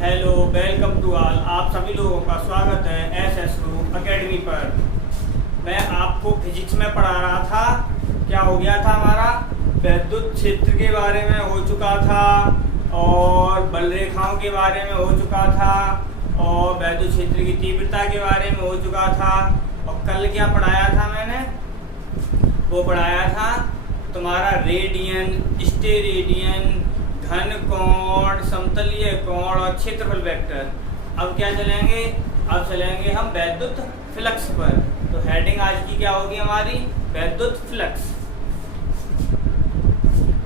Hello, welcome to all. आप सभी लोगों का स्वागत है एसएस ग्रुप एकेडमी पर। मैं आपको फिजिक्स में पढ़ा रहा था। क्या हो गया था हमारा? विद्युत क्षेत्र के बारे में हो चुका था और बल रेखाओं के बारे में हो चुका था और विद्युत क्षेत्र की तीव्रता के बारे में हो चुका था। और कल क्या पढ़ाया था मैंने? वो पढ़ाया था तुम्हारा रेडियन, स्टेरेडियन, घन कोण, समतलीय कोण और क्षेत्रफल वेक्टर। अब क्या चलेंगे? अब चलेंगे हम वैद्युत फ्लक्स पर। तो हेडिंग आज की क्या होगी हमारी? वैद्युत फ्लक्स।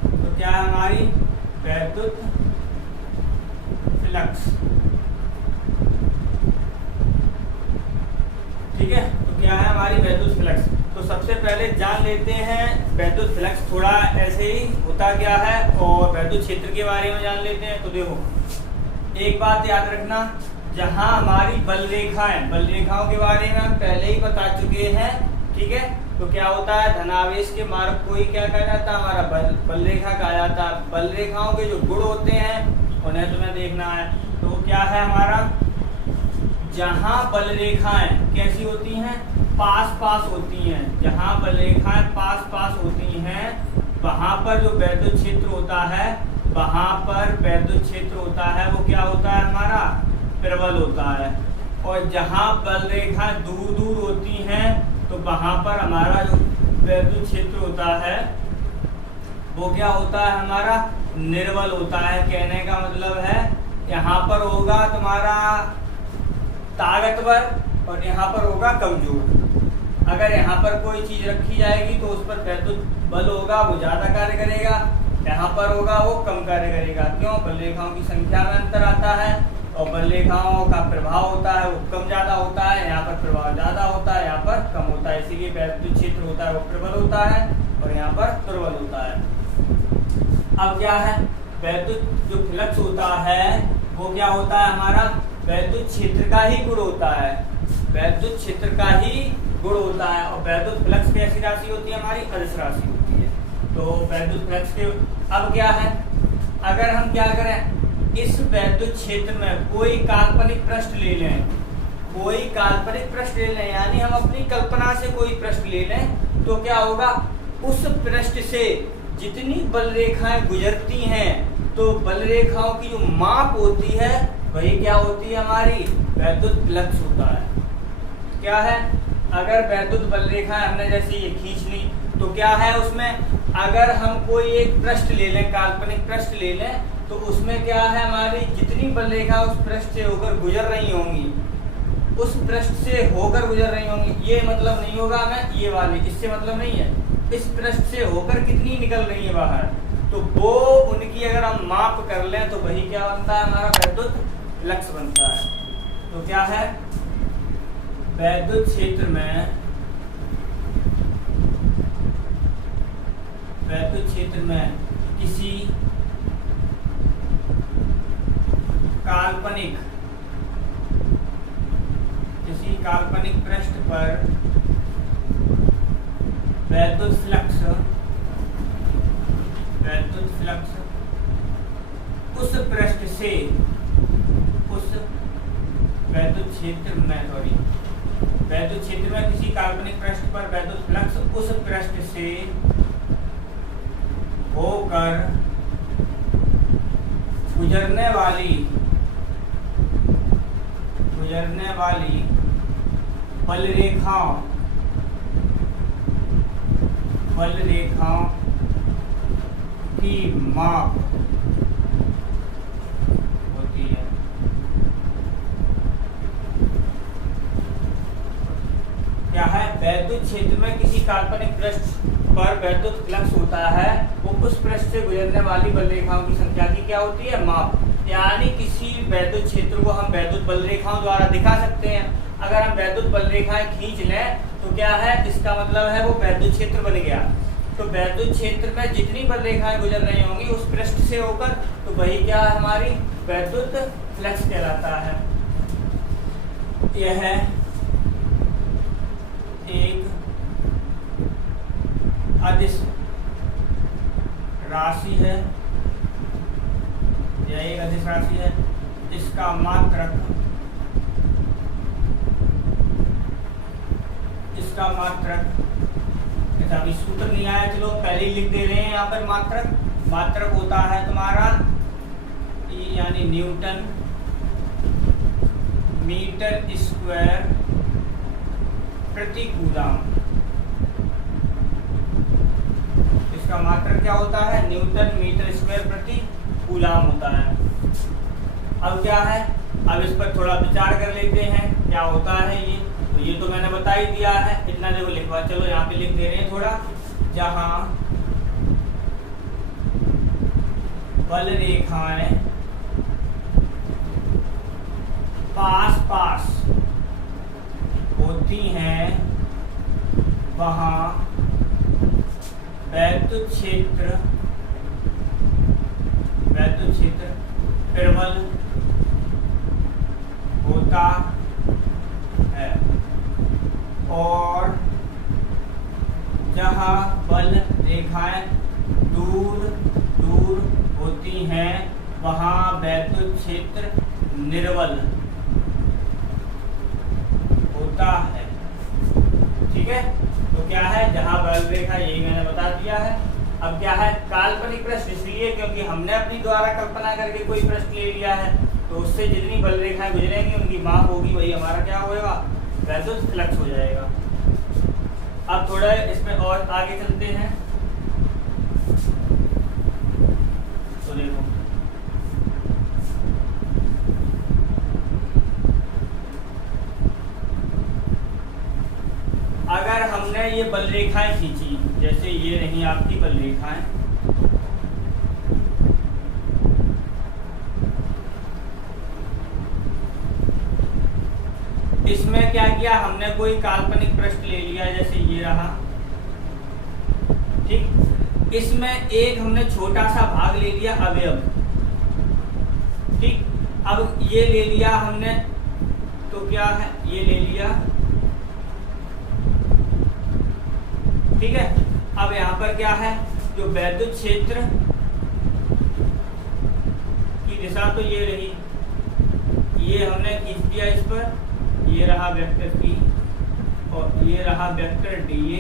तो क्या है हमारी? वैद्युत फ्लक्स। ठीक है, तो क्या है हमारी वैद्युत फ्लक्स? तो सबसे पहले जान लेते हैं वैद्युत फ्लक्स थोड़ा ऐसे ही होता क्या है और वैद्युत क्षेत्र के बारे में जान लेते हैं। तो देखो, एक बात याद रखना, जहां हमारी बल रेखाओं के बारे में हम पहले ही बता चुके हैं। ठीक है, तो क्या होता है? धनावेश के मार्ग को ही क्या कहा जाता है? हमारा बल रेखा कहा जाता है। बल रेखाओं के जो गुण होते हैं उन्हें तुम्हें देखना है। तो क्या है हमारा? जहां बल रेखाएं कैसी होती हैं? पास पास होती हैं। जहां बल रेखाएं पास पास होती हैं वहां पर जो वैद्युत क्षेत्र होता है, वहां पर वैद्युत क्षेत्र होता है वो क्या होता है हमारा? प्रबल होता है। और जहां बल रेखा दूर दूर होती हैं तो वहां पर हमारा जो वैद्युत क्षेत्र होता है वो क्या होता है हमारा? निर्बल होता है। कहने का मतलब है यहाँ पर होगा तुम्हारा ताकतवर और यहाँ पर होगा कमजोर। अगर यहाँ पर कोई चीज रखी जाएगी तो उस पर वैद्युत बल होगा, वो ज्यादा कार्य करेगा। यहाँ पर होगा वो कम कार्य करेगा। क्यों? बल रेखाओं की संख्या में अंतर आता है और बल रेखाओं का प्रभाव होता है वो कम ज्यादा होता है। यहाँ पर प्रभाव ज्यादा होता है, यहाँ पर कम होता है। इसीलिए वैद्युत क्षेत्र होता है वो प्रबल होता है और यहाँ पर दुर्बल होता है। अब क्या है? वैद्युत जो फ्लक्स होता है वो क्या होता है हमारा? वैद्युत क्षेत्र का ही गुण होता है। वैद्युत क्षेत्र का ही गुण होता है। और वैद्युत फ्लक्स कैसी राशि होती है हमारी? अदिश राशि होती है। तो वैद्युत फ्लक्स के अब क्या है? अगर हम क्या करें, इस वैद्युत क्षेत्र में कोई काल्पनिक पृष्ठ ले लें, कोई काल्पनिक पृष्ठ ले लें, यानी हम अपनी कल्पना से कोई पृष्ठ ले लें, तो क्या होगा? उस पृष्ठ से जितनी बल रेखाएं गुजरती हैं तो बल रेखाओं की जो माप होती है वही क्या होती है हमारी? वैद्युत फ्लक्स होता है। क्या है? अगर वैद्युत बल रेखा हमने जैसे ये खींच ली तो क्या है उसमें? अगर हम कोई एक पृष्ठ ले लें, काल्पनिक पृष्ठ ले लें, तो उसमें क्या है हमारी? जितनी बल रेखा उस पृष्ठ से होकर गुजर रही होंगी, उस पृष्ठ से होकर गुजर रही होंगी, ये मतलब नहीं होगा हमें ये वाली, इससे मतलब नहीं है। इस पृष्ठ से होकर कितनी निकल रही है बाहर, तो वो उनकी अगर हम माप कर लें तो वही क्या बनता है हमारा? वैद्युत फ्लक्स बनता है। तो क्या है? वैद्युत क्षेत्र में किसी काल्पनिक पृष्ठ पर वैद्युत फ्लक्स उस पृष्ठ से वैद्युत क्षेत्र में किसी काल्पनिक पृष्ठ पर वैद्युत फ्लक्स उस पृष्ठ से होकर गुजरने वाली बल रेखाओं की माप होती है। क्या है? वैद्युत क्षेत्र में किसी काल्पनिक पृष्ठ पर वैद्युत फ्लक्स होता है, वो उस पृष्ठ से गुजरने वाली बल रेखाओं की संख्या की क्या होती है? माप। यानी किसी वैद्युत क्षेत्र को हम वैद्युत बल रेखाओं द्वारा दिखा सकते हैं। अगर हम वैद्युत बल रेखाएं खींच लें तो क्या है? इसका मतलब है वो वैद्युत क्षेत्र बन गया। तो वैद्युत क्षेत्र में जितनी बल रेखाएं गुजर रही होंगी उस पृष्ठ से होकर, तो वही क्या है हमारी? वैद्युत फ्लक्स कहलाता है। यह एक अदिश राशि है, यह एक अदिश राशि है इसका मात्रक अच्छा अभी सूत्र नहीं आया, चलो पहले ही लिख दे रहे हैं यहाँ पर। मात्रक होता है तुम्हारा E यानी न्यूटन मीटर स्क्वायर प्रति कूलम। इसका मात्रक क्या होता है? न्यूटन मीटर स्क्वायर प्रति कूलम होता है। अब क्या है, अब इस पर थोड़ा विचार कर लेते हैं क्या होता है ये। तो ये तो मैंने बता ही दिया है, इतना देखो लिखवा, चलो यहाँ पे लिख दे रहे हैं थोड़ा। जहां बल रेखाएं पास होती हैं वहां वैद्युत क्षेत्र प्रबल होता है, और जहां बल रेखाएं दूर होती हैं वहां वैद्युत क्षेत्र निर्बल होता है। ठीक है, तो क्या है, जहां बल रेखा, यही मैंने बता दिया है। अब क्या है, काल्पनिक पृष्ठ इसलिए क्योंकि हमने अपनी द्वारा कल्पना करके कोई पृष्ठ ले लिया है, तो उससे जितनी बल रेखाएं गुजरेंगी उनकी माप होगी, वही हमारा क्या होगा, वैद्युत फ्लक्स हो जाएगा। अब थोड़ा इसमें और आगे चलते हैं। तो देखो अगर हमने ये बल रेखाएं खींची, जैसे ये रही आपकी बल रेखाएं, इसमें क्या किया हमने, कोई काल्पनिक पृष्ठ ले लिया, जैसे ये रहा। ठीक, इसमें एक हमने छोटा सा भाग ले लिया अवयव। ठीक, अब ये ले लिया हमने, तो क्या है, ये ले लिया। ठीक है, अब यहाँ पर क्या है, जो वैद्युत क्षेत्र की दिशा तो ये रही, ये हमने खींच दिया इस पर, ये रहा वेक्टर P और ये रहा वेक्टर dA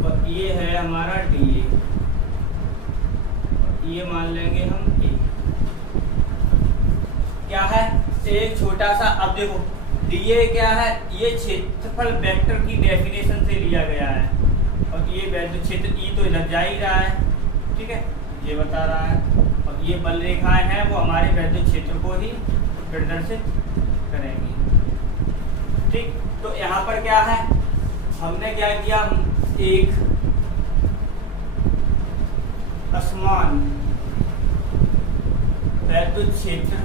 और ये है हमारा dA, ये मान लेंगे हम A। क्या है, एक छोटा सा, अब देखो dA क्या है, ये क्षेत्रफल वेक्टर की डेफिनेशन से लिया गया है, और ये वैद्युत क्षेत्र E तो इधर जा ही रहा है। ठीक है, ये बता रहा है, और ये बल रेखाएं हैं वो हमारे वैद्युत क्षेत्र को ही प्रदर्शित करेंगी। ठीक, तो यहाँ पर क्या है, हमने क्या किया, एक असमान वैद्युत क्षेत्र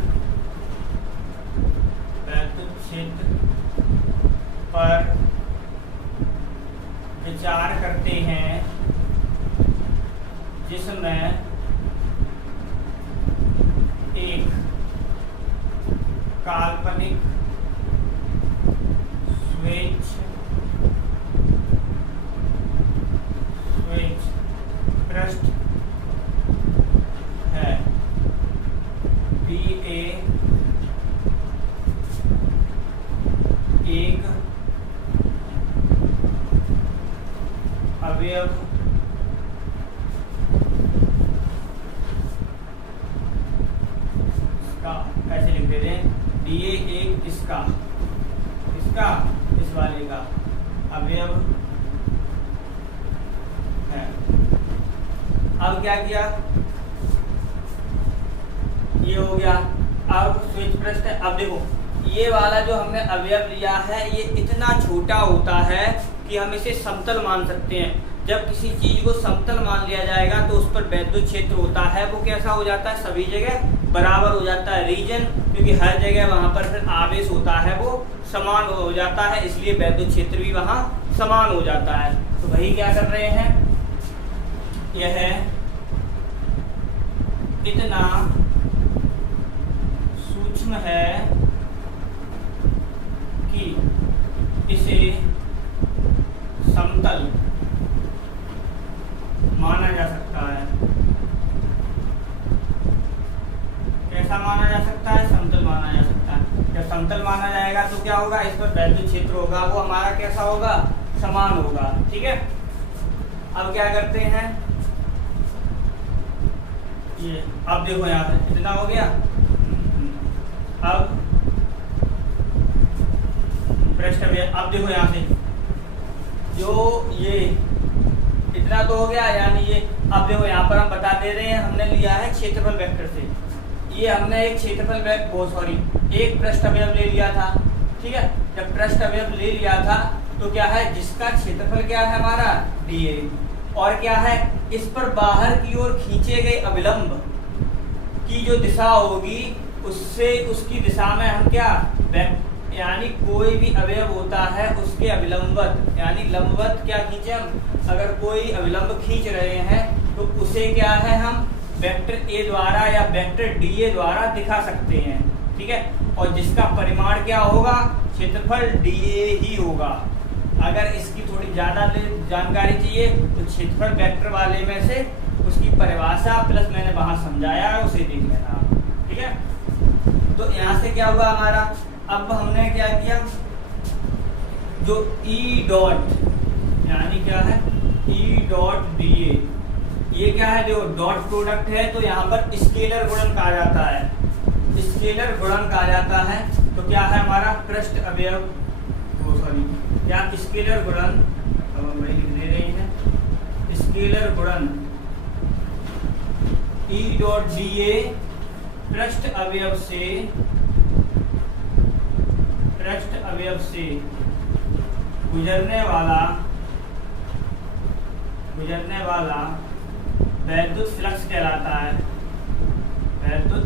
पर विचार करते हैं, जिसमें एक काल्पनिक स्वेच्छ पृष्ठ है, dA एक अवयव इसका, कैसे लिख देते हैं, dA एक इसका इस वाले का अवयव है। अब क्या किया, ये हो गया। अब स्वेच्छ पृष्ठ है। अब देखो ये वाला जो हमने अवयव लिया है ये इतना छोटा होता है कि हम इसे समतल मान सकते हैं। जब किसी चीज को समतल मान लिया जाएगा तो उस पर वैद्युत क्षेत्र होता है वो कैसा हो जाता है, सभी जगह बराबर हो जाता है, रीजन, क्योंकि हर जगह वहां पर फिर आवेश होता है वो समान हो जाता है, इसलिए वैद्युत क्षेत्र भी वहां समान हो जाता है। तो वही क्या कर रहे हैं, यह इतना सूक्ष्म है कि इसे समतल माना जा सकता है। कैसा माना जा सकता है, समतल माना जाएगा तो क्या होगा, इस पर वैद्युत क्षेत्र होगा वो हमारा कैसा होगा, समान होगा। ठीक है, अब क्या करते हैं, ये अब देखो यहाँ पे कितना हो गया। अब पृष्ठ अवयव, अब देखो यहाँ से जो ये इतना तो हो गया, यानी ये अब देखो यहाँ पर हम बता दे रहे हैं हमने लिया है क्षेत्रफल वेक्टर से, ये हमने एक क्षेत्रफल एक पृष्ठ अवयव ले लिया था। ठीक है, जब पृष्ठ अवयव ले लिया था तो क्या है, जिसका क्षेत्रफल क्या है हमारा dA, और क्या है, इस पर बाहर की ओर खींचे गए अविलंब की जो दिशा होगी उससे उसकी दिशा में हम क्या यानी कोई भी अवयव होता है उसके अविलंबवत यानी लंबवत क्या खींचे हम, अगर कोई अविलंब खींच रहे हैं तो उसे क्या है हम वेक्टर ए द्वारा या वेक्टर dA द्वारा दिखा सकते हैं। ठीक है, और जिसका परिमाण क्या होगा, क्षेत्रफल dA ही होगा। अगर इसकी थोड़ी ज्यादा जानकारी चाहिए तो क्षेत्रफल वेक्टर वाले में से उसकी परिभाषा प्लस मैंने वहां समझाया है उसे देख लेना। ठीक है, तो यहाँ से क्या हुआ हमारा, अब हमने क्या किया, जो E डॉट यानी क्या है E डॉट dA, ये क्या है, देखो डॉट प्रोडक्ट है तो यहाँ पर स्केलर गुणन कहा जाता है, स्केलर गुणन कहा जाता है। तो क्या है हमारा पृष्ठ अवयव, क्या स्केलर गुणन, अब हम वही लिख दे रहे हैं, स्केलर गुणन E डॉट dA पृष्ठ अवयव से गुजरने वाला वैद्युत फ्लक्स कहलाता है, वैद्युत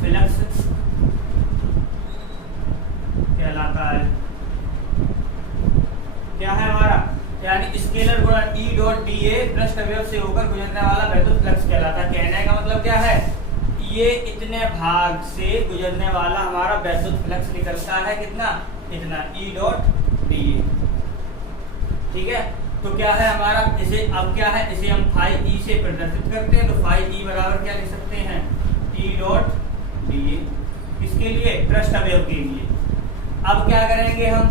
फ्लक्स कहलाता है। क्या है हमारा, यानी स्केलर गुणन E डॉट dA पृष्ठ अवयव से होकर गुजरने वाला वैद्युत फ्लक्स कहलाता है। कहने का मतलब क्या है, ये इतने भाग से गुजरने वाला हमारा वैद्युत फ्लक्स निकलता है, कितना, इतना E डॉट dA। ठीक है, तो क्या है हमारा, इसे अब क्या है, इसे हम फाई E से प्रदर्शित करते हैं, तो फाई E बराबर क्या लिख सकते हैं, E डॉट dA, किसके लिए, पृष्ठ अवयव के लिए। अब क्या करेंगे हम,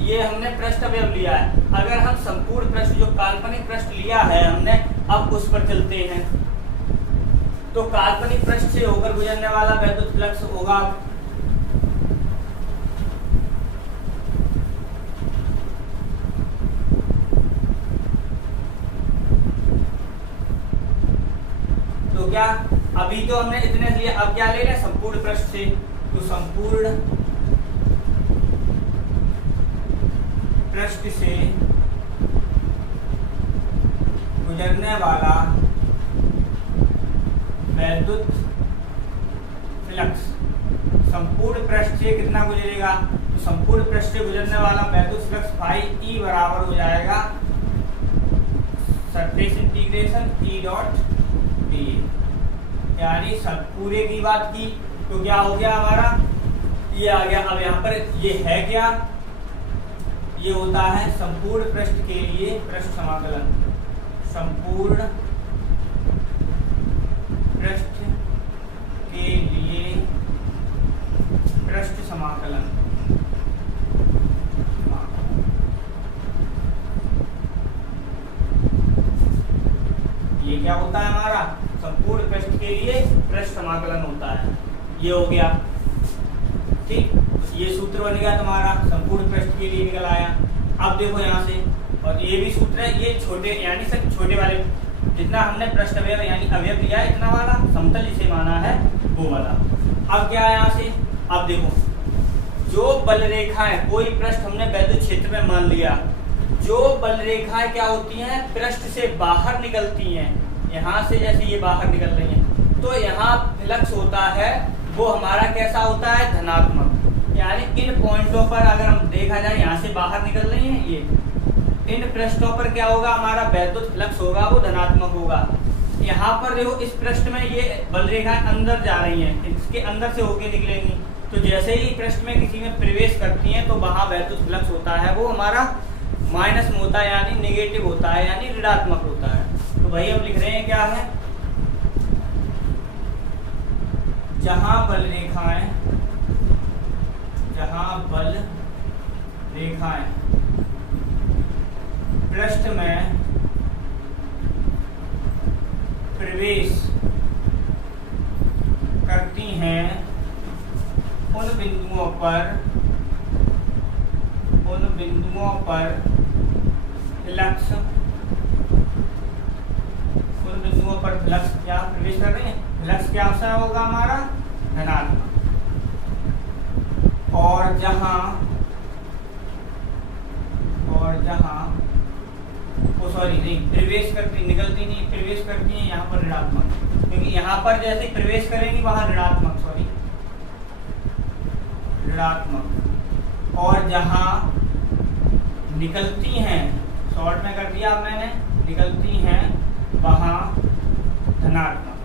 ये हमने पृष्ठ अवयव लिया है, अगर हम संपूर्ण पृष्ठ जो काल्पनिक पृष्ठ लिया है हमने, अब उस पर चलते हैं, तो काल्पनिक पृष्ठ से होकर गुजरने वाला वैद्युत फ्लक्स होगा, तो क्या, अभी तो हमने इतने लिए, अब क्या ले रहे हैं संपूर्ण पृष्ठ से, तो संपूर्ण पृष्ठ से गुजरने वाला वैद्युत फ्लक्स, संपूर्ण पृष्ठ से कितना गुजरेगा, तो संपूर्ण पृष्ठ से गुजरने वाला वैद्युत फ्लक्स फाई E बराबर हो जाएगा surface integration E dot dA, यानी सब पूरे की बात की, तो क्या हो गया हमारा, ये आ गया। अब यहाँ पर ये है क्या, ये होता है संपूर्ण पृष्ठ के लिए पृष्ठ समाकलन, संपूर्ण पृष्ठ के लिए पृष्ठ समाकलन। ये क्या होता है हमारा, संपूर्ण पृष्ठ के लिए पृष्ठ समाकलन होता है, ये हो गया। ठीक, ये सूत्र बन गया तुम्हारा, संपूर्ण पृष्ठ के लिए निकल आया। अब देखो यहाँ से, और ये भी सूत्र है, ये छोटे यानी सब छोटे वाले, जितना हमने पृष्ठ अवयव यानी अवयव लिया है इतना वाला, समतल जिसे माना है वो वाला। अब क्या है यहाँ से, अब देखो जो बल रेखाएं, कोई पृष्ठ हमने वैद्युत क्षेत्र में मान लिया, जो बल रेखाएं क्या होती हैं, पृष्ठ से बाहर निकलती हैं, यहाँ से जैसे ये बाहर निकल रही हैं, तो यहाँ फ्लक्स होता है वो हमारा कैसा होता है, धनात्मक। यानी इन पॉइंटों पर अगर हम देखा जाए, यहाँ से बाहर निकल रही हैं ये, इन पृष्ठों पर क्या होगा हमारा वैद्युत फ्लक्स होगा वो धनात्मक होगा। यहाँ पर देखो इस पृष्ठ में ये बल रेखाएं अंदर जा रही हैं, इसके अंदर से होके निकलेंगी, तो जैसे ही पृष्ठ में किसी में प्रवेश करती हैं तो वहाँ वैद्युत फ्लक्स होता है वो हमारा माइनस में होता है, यानी नेगेटिव होता है, यानी ऋणात्मक होता है। तो भाई हम लिख रहे हैं क्या है, जहां बल रेखाएं जहां बल रेखाएं पृष्ठ में प्रवेश करती हैं उन बिंदुओं पर फ्लक्स क्या प्रवेश कर रहे हैं, फ्लक्स क्या सा होगा हमारा धनात्मक। और जहां प्रवेश करती, निकलती नहीं, प्रवेश करती है यहाँ पर ऋणात्मक, क्योंकि यहाँ पर जैसे प्रवेश करेंगी वहां ऋणात्मक, और जहां निकलती हैं, शॉर्ट में कर दिया मैंने, निकलती हैं वहां धनात्मक।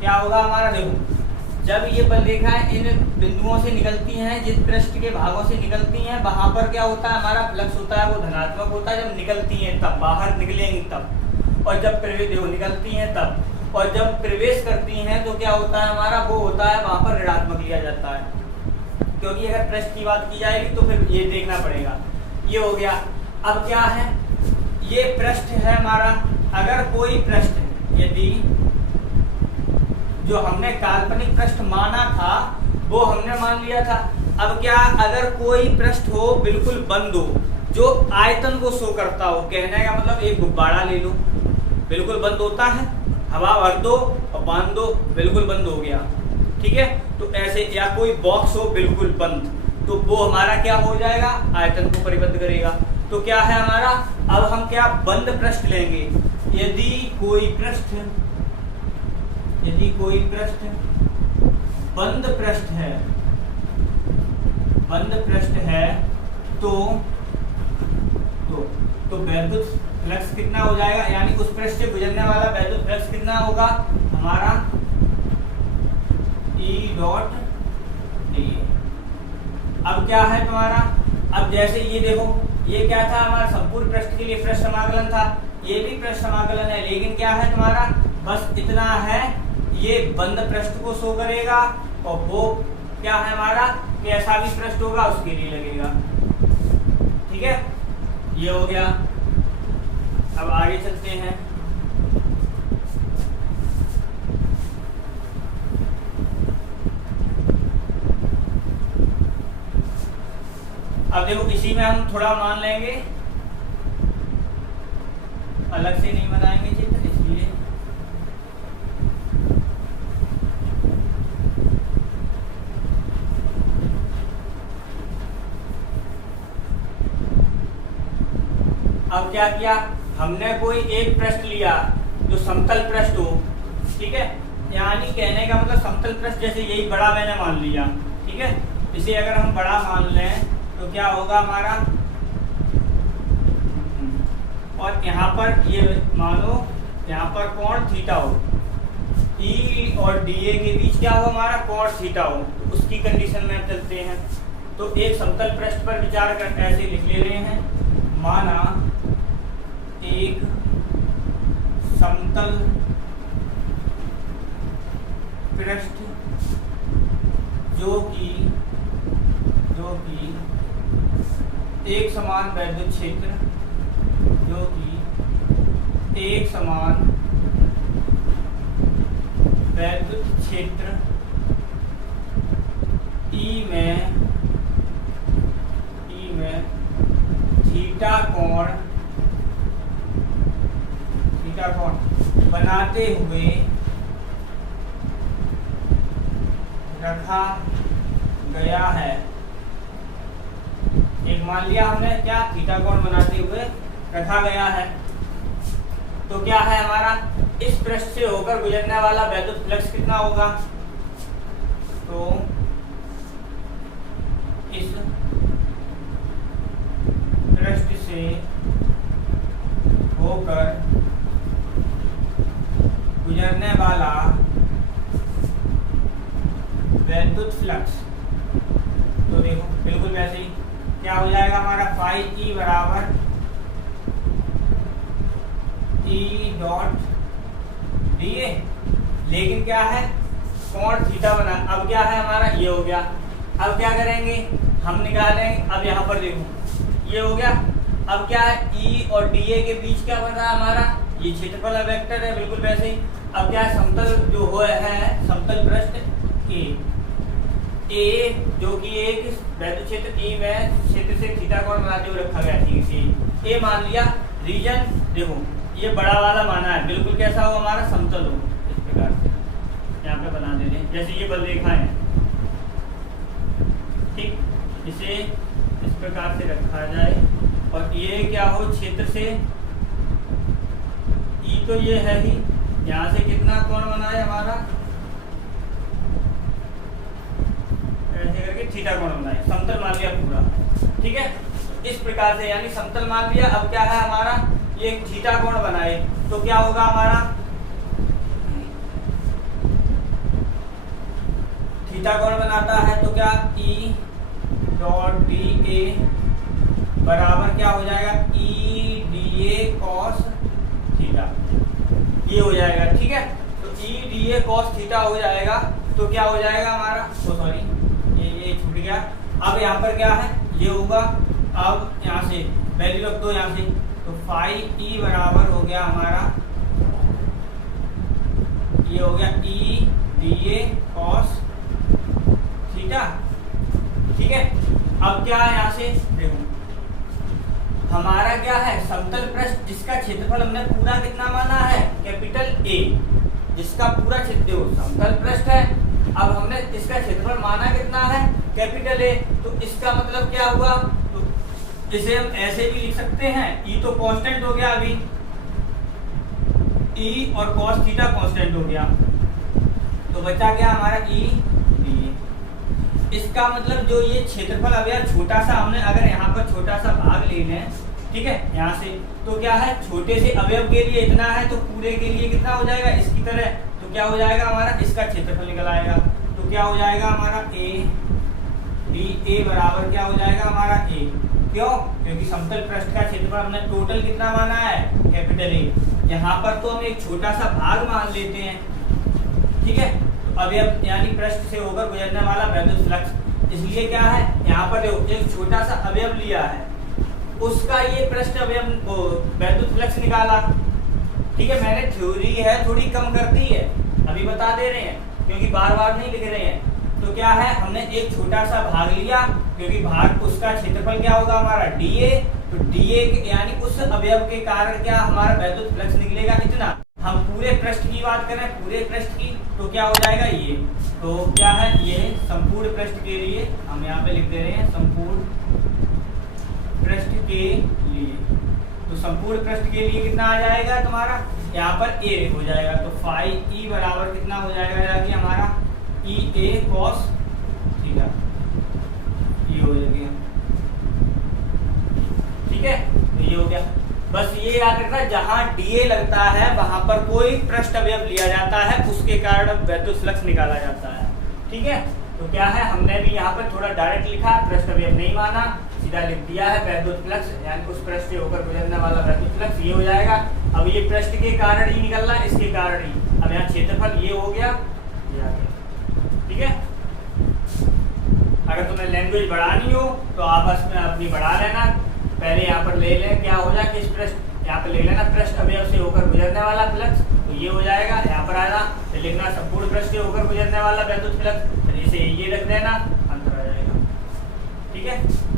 क्या होगा हमारा, देखो जब ये बल रेखाएं इन बिंदुओं से निकलती हैं, जिस पृष्ठ के भागों से निकलती हैं, वहां पर क्या होता है, हमारा फ्लक्स होता है वो धनात्मक होता है जब निकलती हैं तब, बाहर निकलेंगी तब, और जब प्रवेश देखो निकलती हैं तब, और जब प्रवेश करती हैं तो क्या होता है हमारा, वो होता है वहां पर ऋणात्मक लिया जाता है। क्योंकि अगर पृष्ठ की बात की जाएगी तो फिर ये देखना पड़ेगा। ये हो गया। अब क्या है, ये पृष्ठ है हमारा, अगर कोई पृष्ठ, यदि जो हमने काल्पनिक पृष्ठ माना था वो हमने मान लिया था। अब क्या, अगर कोई पृष्ठ हो बिल्कुल बंद हो, जो आयतन को शो करता हो, कहने का मतलब एक गुब्बारा ले लो, बिल्कुल बंद होता है, हवा भर दो और बांध दो, बिल्कुल बंद हो गया, ठीक है। तो ऐसे, या कोई बॉक्स हो बिल्कुल बंद, तो वो हमारा क्या हो जाएगा, आयतन को परिबद्ध करेगा। तो क्या है हमारा, अब हम क्या बंद पृष्ठ लेंगे। यदि कोई पृष्ठ बंद पृष्ठ है तो वैद्युत फ्लक्स कितना हो जाएगा, यानी उस पृष्ठ से गुजरने वाला वैद्युत फ्लक्स कितना होगा हमारा, E डॉट डी। अब क्या है तुम्हारा, अब जैसे ये देखो, ये क्या था हमारा, संपूर्ण पृष्ठ के लिए पृष्ठ समाकलन था, ये भी पृष्ठ समाकलन है, लेकिन क्या है तुम्हारा, बस इतना है, ये बंद पृष्ठ को शो करेगा, और वो क्या है हमारा, कैसा भी पृष्ठ होगा उसके लिए लगेगा, ठीक है। ये हो गया। अब आगे चलते हैं। अब देखो इसी में हम थोड़ा मान लेंगे, अलग से नहीं बनाएंगे चित्र, इसलिए अब क्या किया हमने, कोई एक पृष्ठ लिया जो समतल पृष्ठ हो, ठीक है, यानी कहने का मतलब समतल पृष्ठ, जैसे यही बड़ा मैंने मान लिया, ठीक है। इसे अगर हम बड़ा मान लें तो क्या होगा हमारा, और यहाँ पर ये मानो यहाँ पर कोण थीटा हो, ई और डी ए के बीच क्या हो हमारा, कोण थीटा हो, तो उसकी कंडीशन में चलते हैं। तो एक समतल पृष्ठ पर विचार कर ऐसे लिख ले रहे हैं, माना एक समतल पृष्ठ जो कि एक समान वैद्युत क्षेत्र, ई में थीटा कोण बनाते हुए रखा गया है। एक मान लिया हमने, क्या थीटा कोण बनाते हुए रखा गया है। तो क्या है हमारा, इस पृष्ठ से होकर गुजरने वाला वैद्युत फ्लक्स कितना होगा, तो इस पृष्ठ से होकर गुजरने वाला वैद्युत फ्लक्स, तो देखो बिल्कुल वैसे ही क्या हो जाएगा हमारा, फाई ई बराबर ई डॉट डी ए। लेकिन क्या है, कोण थीटा बना। अब क्या है हमारा, ये हो गया। अब क्या करेंगे, हम निकालेंगे। अब यहाँ पर देखो ये हो गया। अब क्या है, ई और डी ए के बीच क्या बन रहा है हमारा, ये क्षेत्रफल वेक्टर है, बिल्कुल वैसे ही। अब क्या है, समतल जो है समतल पृष्ठ ए जो कि एक वैद्युत क्षेत्र ई में क्षेत्र से थीटा कोण बनाते हुए रखा गया, ठीक है। ए मान लिया, रीजन देखो ये बड़ा वाला माना है, बिल्कुल कैसा हो हमारा, समतल हो। इस प्रकार से यहाँ पे बना देते हैं, जैसे ये बल रेखा है, ठीक। इसे इस प्रकार से रखा जाए और ये क्या हो, क्षेत्र से ई तो ये है ही, यहाँ से कितना कोण बना है हमारा, ऐसे करके थीटा कोण बना है, समतल मान लिया पूरा, ठीक है। इस प्रकार से यानी समतल मान लिया। अब क्या है हमारा, ये थीटा कोण बनाए तो क्या होगा हमारा, थीटा कोण बनाता है तो क्या, ई डॉट डी ए बराबर क्या हो जाएगा, E D A cos theta, ये हो जाएगा, ठीक है। तो E D A cos theta हो जाएगा तो क्या हो जाएगा हमारा, सॉरी ये छूट गया। अब यहाँ पर क्या है, ये होगा। अब यहाँ से वैल्यू रख दो यहाँ से, तो फाइव ई बराबर हो गया हमारा, ये हो गया E D A cos theta, ठीक है। अब क्या है, यहाँ से देखो हमारा क्या है, समतल पृष्ठ जिसका क्षेत्रफल हमने पूरा कितना माना है, कैपिटल ए, जिसका पूरा क्षेत्र समतल पृष्ठ है। अब हमने इसका क्षेत्रफल माना कितना है, कैपिटल ए, तो इसका मतलब क्या हुआ, तो इसे हम ऐसे भी लिख सकते हैं, ई तो कांस्टेंट हो गया अभी, ई और cos थीटा कांस्टेंट हो गया, तो बचा क्या हमारा ई डी। इसका मतलब जो ये क्षेत्रफल अब यार छोटा सा, हमने अगर यहाँ पर छोटा सा भाग ले लें, ठीक है, यहाँ से, तो क्या है, छोटे से अवयव के लिए इतना है तो पूरे के लिए कितना हो जाएगा, इसकी तरह, तो क्या हो जाएगा हमारा, इसका क्षेत्रफल निकल आएगा। तो क्या हो जाएगा हमारा, ए डी ए बराबर क्या हो जाएगा हमारा, ए, क्यों, क्योंकि समतल पृष्ठ का क्षेत्रफल हमने टोटल कितना माना है, कैपिटल ए। यहाँ पर तो हम एक छोटा सा भाग मान लेते हैं, ठीक है। अवयव यानी पृष्ठ से होकर गुजरने वाला वैद्युत फ्लक्स, इसलिए क्या है, यहाँ पर एक छोटा सा अवयव लिया है, उसका ये पृष्ठ अवयव वैद्युत फ्लक्स निकाला, ठीक है। मैंने थ्योरी है थोड़ी कम कर दी है, अभी बता दे रहे हैं, क्योंकि बार बार नहीं लिख रहे हैं। तो क्या है, हमने एक छोटा सा भाग लिया, क्योंकि भाग उसका क्षेत्रफल क्या होगा हमारा, डीए, तो डीए यानी उस अवयव के कारण क्या हमारा वैद्युत फ्लक्स निकलेगा इतना। हम पूरे पृष्ठ की बात करें, पूरे पृष्ठ की, तो क्या हो जाएगा ये, तो क्या है, ये संपूर्ण पृष्ठ के लिए हम यहाँ पे लिख दे रहे हैं, संपूर्ण पृष्ठ के लिए। तो संपूर्ण पृष्ठ के लिए कितना आ जाएगा तुम्हारा, यहाँ पर ए हो जाएगा, तो फाइव ई बराबर कितना हो जाएगा जाके हमारा, ई ए कॉस थीटा, ये हो जाएगा, ठीक है। तो ये हो गया, बस ये याद रखना, जहां डीए लगता है वहां पर कोई पृष्ठ अवयव लिया जाता है, उसके कारण वैद्युत फ्लक्स निकाला जाता है, ठीक है। तो क्या है, हमने भी यहाँ पर थोड़ा डायरेक्ट लिखा, पृष्ठ अवयव नहीं माना, सीधा लिख दिया है वैद्युत फ्लक्स, यानी उस पृष्ठ से होकर गुजरने वाला वैद्युत फ्लक्स, ये हो जाएगा। अब ये पृष्ठ के कारण ही निकल रहा है, इसके कारण ही। अब यहाँ क्षेत्रफल ये हो गया, ये आ गया, ठीक है। अगर तुम्हें लैंग्वेज बढ़ानी हो तो आपस में अपनी बढ़ा लेना, पहले यहाँ पर ले लें, क्या हो जाए, किस पृष्ठ, यहाँ पर ले लेना पृष्ठ अवयव से होकर गुजरने वाला फ्लक्स, तो ये हो जाएगा, यहाँ पर आना तो लिखना संपूर्ण पृष्ठ से होकर गुजरने वाला वैद्युत फ्लक्स, फिर इसे ये रख देना, अंतर आ जाएगा, ठीक है।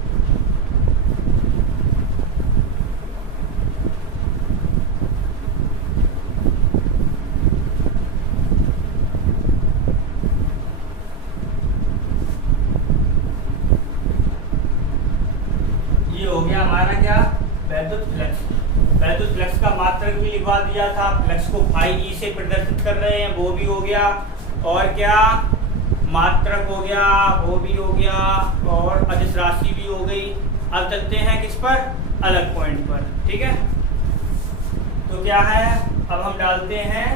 हो गया हमारा क्या, वैद्युत फ्लक्स। वैद्युत फ्लक्स का मात्रक भी लिखवा दिया था, फ्लक्स को फाई ई से प्रदर्शित कर रहे हैं, वो भी हो गया, और क्या मात्रक हो गया, वो भी हो गया, और अदिश राशि भी हो गई। अब चलते हैं किस पर, अलग पॉइंट पर, ठीक है। तो क्या है, अब हम डालते हैं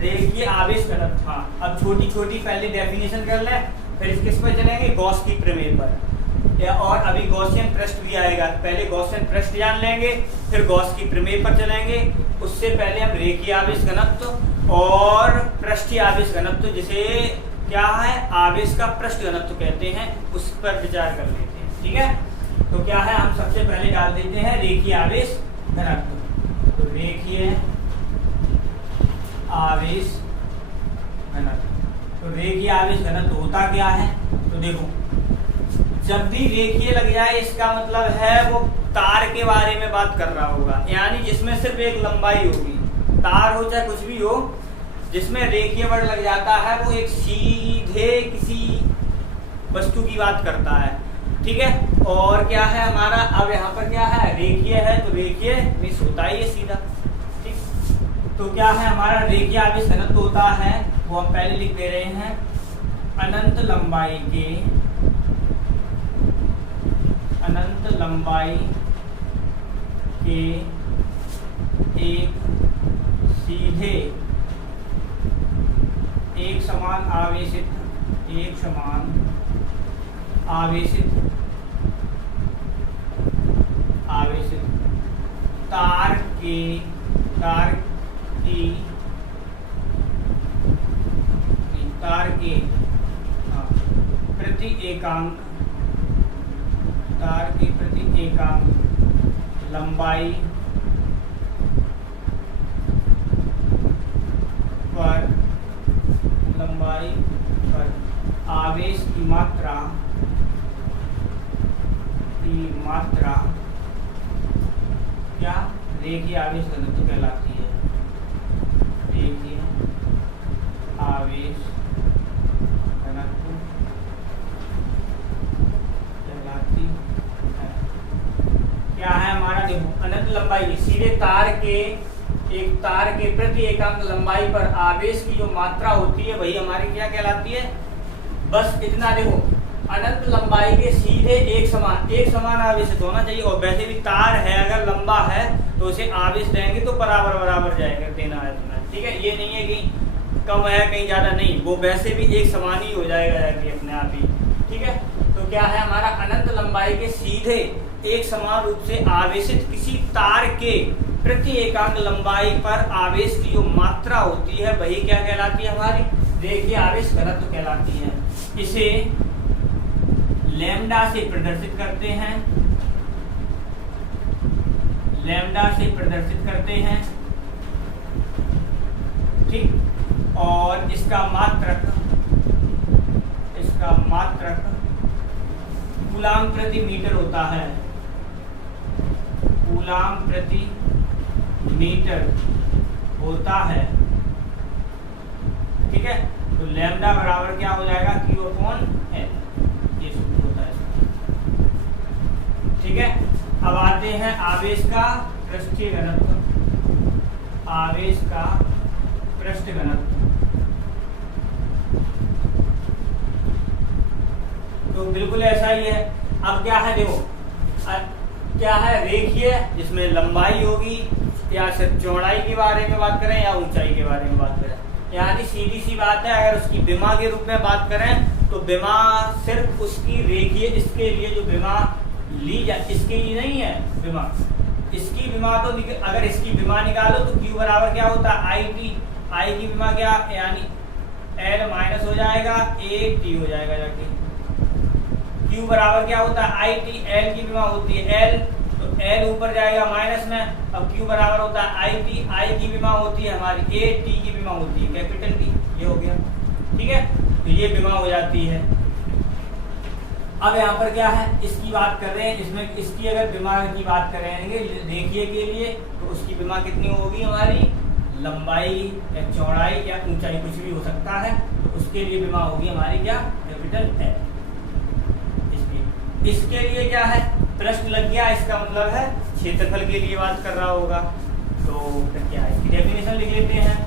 रेखीय आवेश घनत्व। अब छोटी छोटी पहले डेफिनेशन कर लें, फिर किस पर चलेंगे, गॉस की प्रमेय पर, और अभी गॉसियन पृष्ठ भी आएगा, पहले गॉसियन पृष्ठ जान लेंगे, फिर गॉस की प्रमेय पर चलेंगे। उससे पहले हम रेखीय आवेश घनत्व और पृष्ठीय आवेश घनत्व, जिसे क्या है, आवेश का पृष्ठ घनत्व कहते हैं, उस पर विचार कर लेते हैं। ठीक है, तो क्या है, हम सबसे पहले डाल देते हैं रेखीय आवेश घनत्व। तो रेखीय आवेश घनत्व, तो रेखीय आवेश घनत्व होता क्या है, तो देखो जब भी रेखीय लग जाए इसका मतलब है वो तार के बारे में बात कर रहा होगा, यानी जिसमें सिर्फ एक लंबाई होगी, तार हो चाहे कुछ भी हो, जिसमें रेखीय वर्ण लग जाता है वो एक सीधे किसी वस्तु की बात करता है। ठीक है, और क्या है हमारा, अब यहाँ पर क्या है, रेखीय है, तो रेखीय मिस होता ही है सीधा। ठीक, तो क्या है हमारा रेखीय आवेश घनत्व होता है, वो हम पहले लिख दे रहे हैं, अनंत लंबाई के एक सीधे एक समान आवेशित तार की प्रति एकांक लंबाई पर आवेश की मात्रा क्या रेखीय आवेश घनत्व कहलाती है, रेखीय आवेश घनत्व कहलाती है। क्या है हमारा, देखो अनंत लंबाई सीधे तार के प्रति एकांक लंबाई पर आवेश की जो मात्रा होती है वही हमारी क्या कहलाती है, बस इतना देखो, अनंत लंबाई के सीधे एक समान आवेशित होना चाहिए। और वैसे भी तार है अगर लंबा है तो उसे आवेश देंगे तो बराबर जाएगा, देना है तुम्हें। ठीक है, ये नहीं है कि कम है कहीं ज्यादा, नहीं, वो वैसे भी एक समान ही हो जाएगा अपने आप ही। ठीक है, तो क्या है हमारा, अनंत लंबाई के सीधे एक समान रूप से आवेशित किसी तार के प्रति एकांक लंबाई पर आवेश की जो मात्रा होती है वही क्या कहलाती है, हमारी रेखीय आवेश घनत्व कहलाती है। इसे लैम्डा से प्रदर्शित करते हैं, ठीक, और इसका मात्रक कूलाम प्रति मीटर होता है, ठीक है। तो लैम्डा बराबर क्या हो जाएगा, Q अपॉन L, ये सूत्र होता है। ठीक है, अब आते हैं आवेश का पृष्ठीय घनत्व, पृष्ठ घनत्व। तो बिल्कुल ऐसा ही है। अब क्या है, देखो क्या है, रेखीय जिसमें लंबाई होगी, या सिर्फ चौड़ाई के बारे में बात करें या ऊंचाई के बारे में बात करें, यानी सीधी सी बात है, अगर उसकी विमा के रूप में बात करें तो विमा सिर्फ उसकी रेखीय, इसके लिए जो विमा ली जाए, इसके लिए नहीं है विमा, इसकी विमा तो अगर इसकी विमा निकालो तो Q बराबर क्या होता है, I की विमा क्या, यानी L माइनस हो जाएगा, AT हो जाएगा जाके। Q बराबर क्या होता है, IT, L की विमा होती है L, तो L ऊपर जाएगा माइनस में। अब Q बराबर होता है IT, I की विमा होती है हमारी AT की विमा होती है कैपिटल T, ये हो गया। ठीक है, तो ये विमा हो जाती है। अब यहाँ पर क्या है, इसकी बात कर रहे हैं, इसमें इसकी अगर विमा की बात करेंगे रेखीय के लिए तो उसकी विमा कितनी होगी, हमारी लंबाई या चौड़ाई या ऊंचाई कुछ भी हो सकता है, तो उसके लिए विमा होगी हमारी क्या, कैपिटल L। इसके लिए क्या है, प्रश्न लग गया, इसका मतलब है क्षेत्रफल के लिए बात कर रहा होगा। तो फिर क्या है, इसकी डेफिनेशन लिख लेते हैं,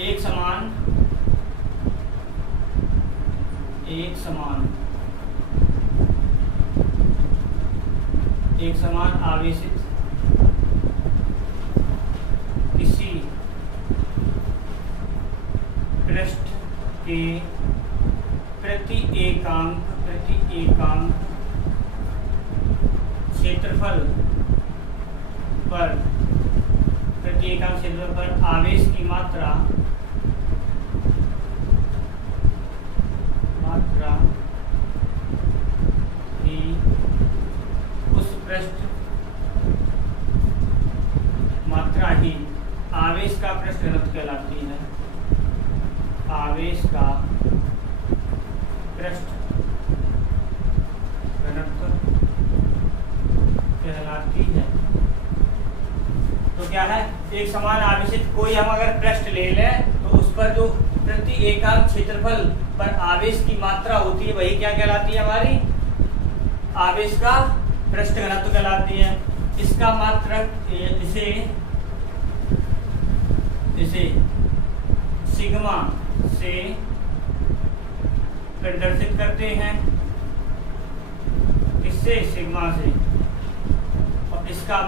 एक समान आवेशित किसी पृष्ठ के प्रति एकांक क्षेत्रफल पर आवेश की मात्रा कहलाती है, आवेश का पृष्ठ घनत्व कहलाती है। तो क्या है, एक समान आवेशित कोई हम अगर पृष्ठ ले लें तो उस पर जो प्रति एकांक क्षेत्रफल पर आवेश की मात्रा होती है वही क्या कहलाती है, हमारी आवेश का पृष्ठ घनत्व कहलाती है। इसका मात्रक इसे सिग्मा से प्रदर्शित करते हैं, किससे, सिग्मा से। और इसका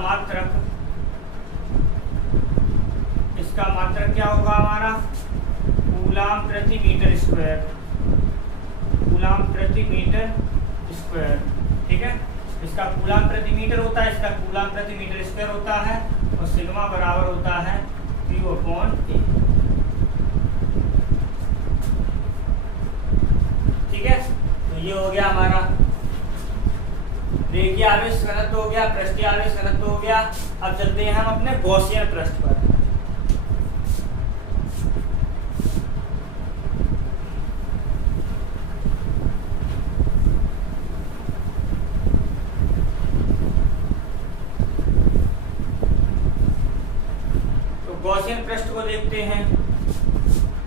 मात्रक क्या होगा हमारा, कूलाम प्रति मीटर स्क्वायर, कूलाम प्रति मीटर स्क्वायर। ठीक है, इसका कूलाम प्रति मीटर होता है, इसका कूलाम प्रति मीटर स्क्वायर होता है, और सिग्मा बराबर होता है Q/A। ठीक है, तो ये हो गया हमारा रेखीय आवेश घनत्व हो गया, पृष्ठीय आवेश घनत्व हो गया। अब चलते हैं हम अपने गॉसियन पृष्ठ पर। गॉसियन पृष्ठ को देखते हैं,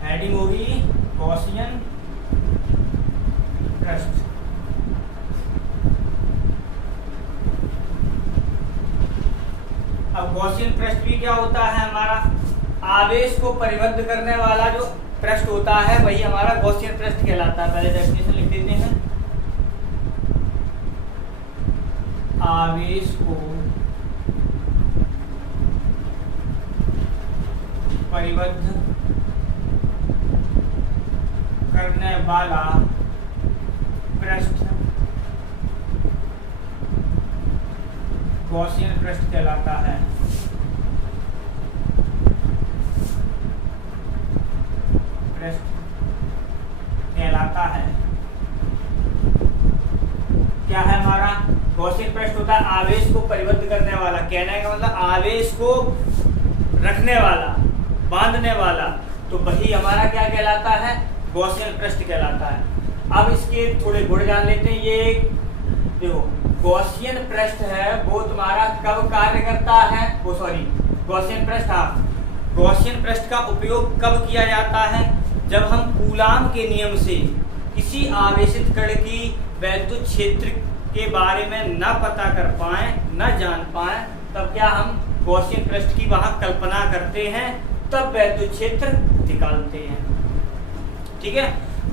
हेडिंग होगी गॉसियन पृष्ठ। अब गॉसियन पृष्ठ भी क्या होता है, हमारा आवेश को परिबद्ध करने वाला जो पृष्ठ होता है वही हमारा गॉसियन पृष्ठ कहलाता है। पहले डेफिनेशन लिख देते हैं, आवेश को परिबद्ध करने वाला पृष्ठ गॉसियन पृष्ठ कहलाता है। पृष्ठ कहलाता है, क्या है हमारा गॉसियन पृष्ठ होता है आवेश को परिबद्ध करने वाला, कहने का मतलब आवेश को रखने वाला, बांधने वाला, तो वही हमारा क्या कहलाता है, गॉसियन पृष्ठ कहलाता है। अब इसके थोड़े गुण जान लेते हैं। ये देखो गॉसियन पृष्ठ है वो तुम्हारा कब कार्य करता है, वो सॉरी गॉसियन पृष्ठ, हाँ गॉसियन पृष्ठ का उपयोग कब किया जाता है, जब हम कूलाम के नियम से किसी आवेशित कण की वैद्युत क्षेत्र के बारे में न पता कर पाए, न जान पाए, तब क्या हम गॉसियन पृष्ठ की वहां कल्पना करते हैं, तब वैद्युत क्षेत्र निकालते हैं। ठीक है,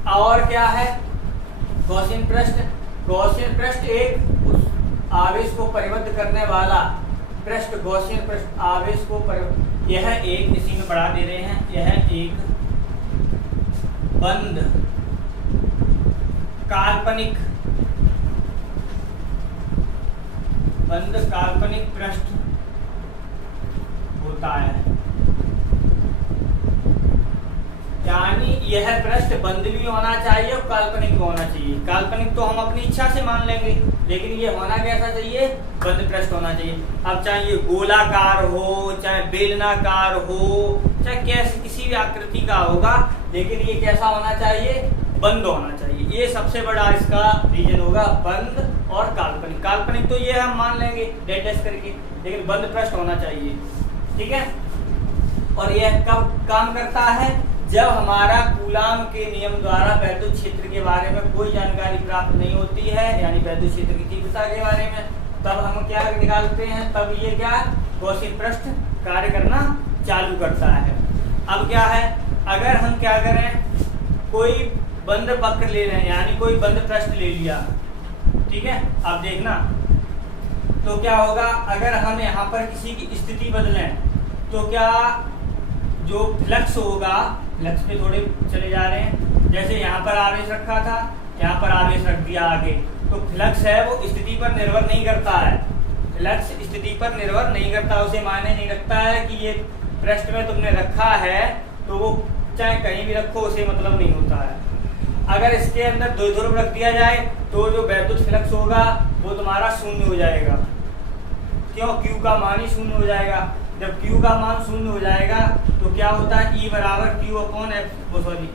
और क्या है गॉसियन पृष्ठ, गॉसियन पृष्ठ एक उस आवेश को परिबद्ध करने वाला पृष्ठ, गॉसियन पृष्ठ आवेश को यह एक, इसी में बढ़ा दे रहे हैं, यह एक बंद काल्पनिक पृष्ठ होता है। यानी यह पृष्ठ बंद भी होना चाहिए और काल्पनिक भी होना चाहिए। काल्पनिक तो हम अपनी इच्छा से मान लेंगे, लेकिन ये होना कैसा चाहिए, बंद पृष्ठ होना चाहिए। अब चाहे ये गोलाकार हो, चाहे बेलनाकार हो, चाहे कैसे किसी भी आकृति का होगा, लेकिन ये कैसा होना चाहिए, बंद होना चाहिए। ये सबसे बड़ा इसका रीजन होगा, बंद और काल्पनिक। काल्पनिक तो ये हम मान लेंगे डेट करके, लेकिन बंद पृष्ठ होना चाहिए। ठीक है, और यह कब काम करता है, जब हमारा कूलाम के नियम द्वारा वैद्युत क्षेत्र के बारे में कोई जानकारी प्राप्त नहीं होती है, यानी वैद्युत क्षेत्र की तीव्रता के बारे में, तब हम क्या निकालते हैं, तब ये क्या गॉसियन पृष्ठ कार्य करना चालू करता है। अब क्या है, अगर हम क्या करें, कोई बंद वक्र ले रहे हैं, यानी कोई बंद पृष्ठ ले लिया, ठीक है, अब देखना तो क्या होगा, अगर हम यहाँ पर किसी की स्थिति बदलें तो क्या जो फ्लक्स होगा, फ्लक्स पे थोड़े चले जा रहे हैं, जैसे यहाँ पर आवेश रखा था, यहाँ पर आवेश रख दिया आगे, तो फ्लक्स है वो स्थिति पर निर्भर नहीं करता है, फ्लक्स स्थिति पर निर्भर नहीं करता, उसे मायने नहीं रखता है कि ये पृष्ठ में तुमने रखा है तो वो चाहे कहीं भी रखो उसे मतलब नहीं होता है। अगर इसके अंदर द्विध्रुव रख दिया जाए तो जो वैद्युत फ्लक्स होगा वो तुम्हारा शून्य हो जाएगा, क्यों, Q का मान ही शून्य हो जाएगा। जब Q का मान शून्य हो जाएगा तो क्या होता है, E बराबर Q upon F, sorry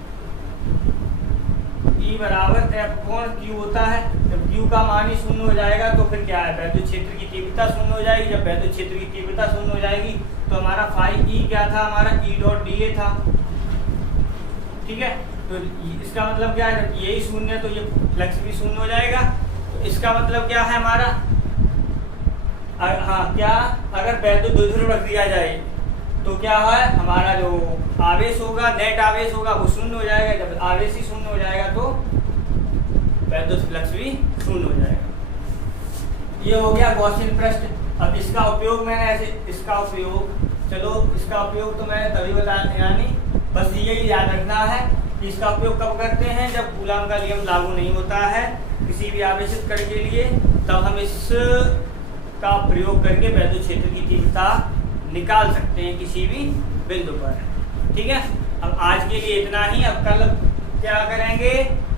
E बराबर F अपॉन Q होता है। जब Q का मान ही शून्य हो जाएगा तो फिर क्या है, वैद्युत क्षेत्र की तीव्रता शून्य हो जाएगी। जब वैद्युत क्षेत्र की तीव्रता शून्य हो जाएगी तो हमारा फाई E क्या था, हमारा E डॉट dA था। ठीक है, तो इसका मतलब क्या है, जब यही शून्य है तो ये फ्लक्स भी शून्य हो जाएगा। तो इसका मतलब क्या है हमारा, हाँ क्या, अगर वैद्युत द्विध्रुव रख दिया जाए तो क्या है, हमारा जो आवेश होगा, नेट आवेश होगा वो शून्य हो जाएगा। जब आवेश ही शून्य हो जाएगा तो वैद्युत फ्लक्स भी शून्य हो जाएगा। ये हो गया गॉसियन पृष्ठ। अब इसका उपयोग मैंने ऐसे, इसका उपयोग, चलो इसका उपयोग तो मैंने तभी बताया, यानी बस यही याद रखना है कि इसका उपयोग कब करते हैं, जब कूलॉम का नियम लागू नहीं होता है किसी भी आवेशित कण के लिए, तब हम इस का प्रयोग करके वैद्युत क्षेत्र की तीव्रता निकाल सकते हैं किसी भी बिंदु पर। ठीक है, अब आज के लिए इतना ही। अब कल क्या करेंगे,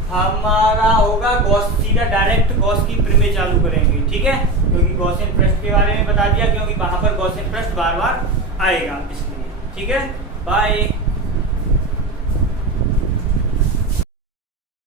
हमारा होगा गॉस, सीधा डायरेक्ट गॉस की प्रमेय चालू करेंगे। ठीक है, क्योंकि गॉसियन पृष्ठ के बारे में बता दिया, क्योंकि वहां पर गॉसियन पृष्ठ बार बार आएगा इसलिए। ठीक है, बाय।